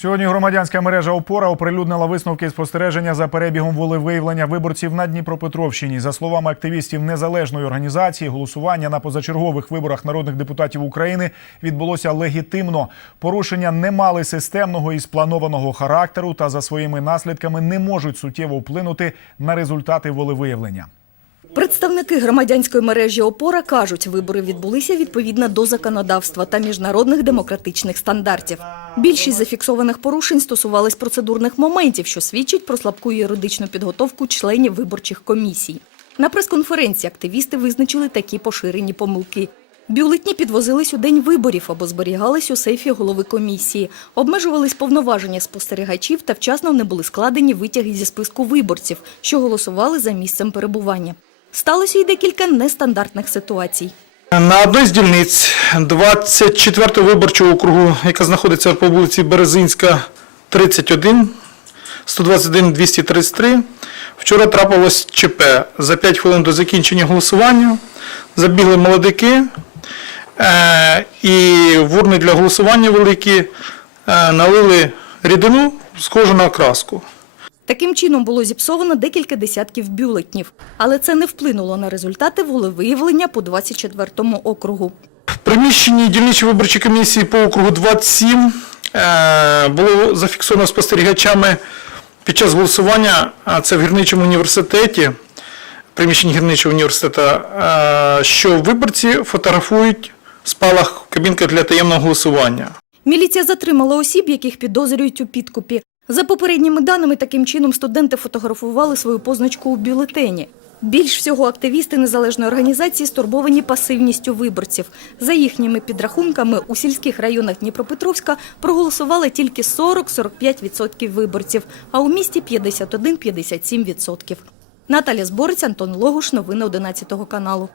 Сьогодні громадянська мережа Опора оприлюднила висновки спостереження за перебігом волевиявлення виборців на Дніпропетровщині. За словами активістів незалежної організації, голосування на позачергових виборах народних депутатів України відбулося легітимно. Порушення не мали системного і спланованого характеру та за своїми наслідками не можуть суттєво вплинути на результати волевиявлення. Представники громадянської мережі «Опора» кажуть, вибори відбулися відповідно до законодавства та міжнародних демократичних стандартів. Більшість зафіксованих порушень стосувались процедурних моментів, що свідчить про слабку юридичну підготовку членів виборчих комісій. На прес-конференції активісти визначили такі поширені помилки. Бюлетні підвозились у день виборів або зберігались у сейфі голови комісії, обмежувались повноваження спостерігачів та вчасно не були складені витяги зі списку виборців, що голосували за місцем перебування. Сталося й декілька нестандартних ситуацій. На одній з дільниць 24-го виборчого округу, яка знаходиться по вулиці Березинська, 31, 121 233, вчора трапилось ЧП. За 5 хвилин до закінчення голосування забігли молодики е, і в урни для голосування великі е, налили рідину, схожу на окраску. Таким чином було зіпсовано декілька десятків бюлетнів, але це не вплинуло на результати волевиявлення по 24-му округу. В приміщенні дільничої виборчої комісії по округу 27 е, було зафіксовано спостерігачами під час голосування, а це в гірничому університеті, приміщенні гірничого університету, е, що виборці фотографують спалах в кабінках для таємного голосування. Міліція затримала осіб, яких підозрюють у підкупі. За попередніми даними, таким чином студенти фотографували свою позначку у бюлетені. Більш всього активісти незалежної організації стурбовані пасивністю виборців. За їхніми підрахунками, у сільських районах Дніпропетровська проголосували тільки 40-45% виборців, а у місті 51-57%. Наталя Зборець, Антон Логуш, новини 11 каналу.